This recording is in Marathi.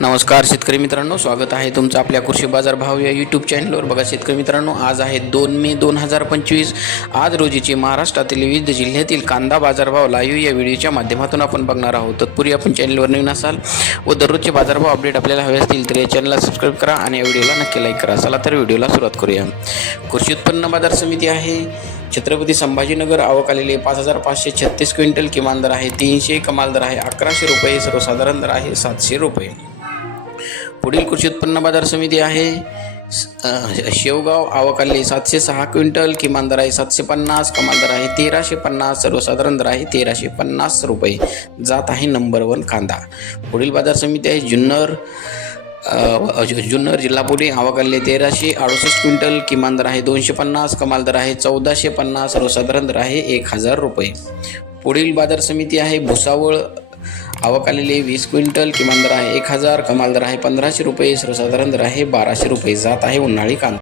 नमस्कार शेतकरी मित्रांनो स्वागत आहे तुमचं आपल्या कृषी बाजार भाव या यूट्यूब चॅनलवर बघा शेतकरी मित्रांनो आज आहे दोन मे दोन हजार पंचवीस. आज रोजीचे महाराष्ट्रातील विविध जिल्ह्यातील कांदा बाजारभाव लाईव्ह या व्हिडिओच्या माध्यमातून आपण बघणार आहोत. तत्पूर्वी आपण चॅनलवर नवीन असाल व दररोजचे बाजारभाव अपडेट आपल्याला हवे असतील तर या चॅनलला सबस्क्राईब करा आणि या व्हिडिओला नक्की लाईक करा. चला तर व्हिडिओला सुरुवात करूया. कृषी उत्पन्न बाजार समिती आहे. छत्रपती संभाजीनगर आवक आलेले पाच हजार पाचशे छत्तीस क्विंटल. किमान दर आहे तीनशे. कमाल दर आहे अकराशे रुपये. सर्वसाधारण दर आहे सातशे रुपये. पुढील कृषी उत्पन्न बाजार समिती आहे. शेवगाव आवक सातशे सहा क्विंटल किमान दर आहे सातशे पन्नास कमाल दर आहे तेराशे पन्नास सर्वसाधारण दर आहे तेराशे पन्नास रुपये. जात आहे नंबर वन कांदा. पुढील बाजार समिती आहे जुन्नर जुन्नर जिल्हा पुणे आवक आहे तेराशे अडुसष्ट क्विंटल किमान दर आहे दोनशे पन्नास कमाल दर आहे चौदाशे पन्नास सर्वसाधारण दर आहे एक हजार रुपये. पुढील बाजार समिती आहे भुसावळ आवक आलेली वीस क्विंटल किमान दर आहे एक हजार कमाल दर आहे पंधराशे रुपये सर्वसाधारण दर आहे बाराशे रुपये. जात आहे उन्हाळी कांदा.